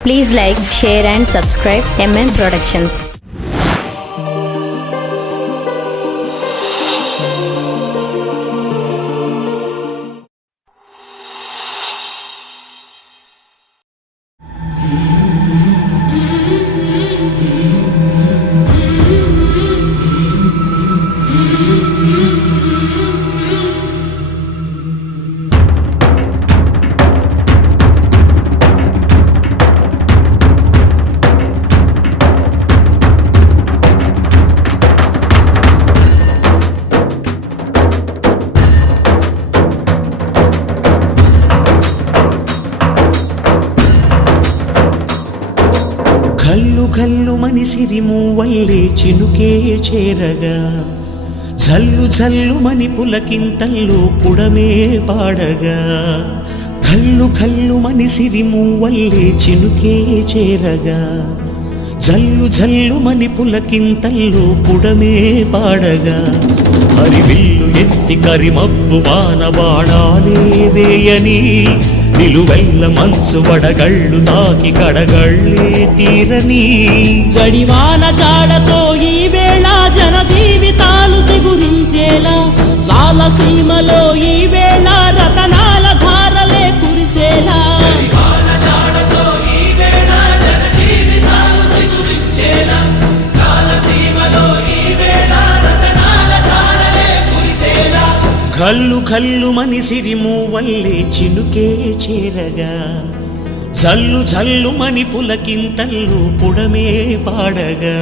Please like, share and subscribe MN Productions. కల్లు కల్లు మనిసిరి మూవల్లే చినుకే చేరగా జల్లు జల్లు మని పులకింతల్లో పుడమే పాడగా కల్లు కల్లు మనిసిరి మూవల్లే చినుకే చేరగా జల్లు జల్లు మని పులకింతల్లో పుడమే పాడగా హరివిల్లు ఎత్తి కరిమబ్బు వాన బాణాలే వేయని నిలువెల్ల మంచు వడగళ్ళు తాకి కడగళ్ళే తీరని జడివాన జాడతో ఈ వేళ జన జీవితాలు చిగురించేలా రాలసీమలో ఈ వేళ రతనాల ధారలే కురిసేలా కల్లు కల్లు మనిసిరి మూవల్లే చినుకే చేరగా జల్లు జల్లు మని పులకింతల్లు పుడమే పాడగా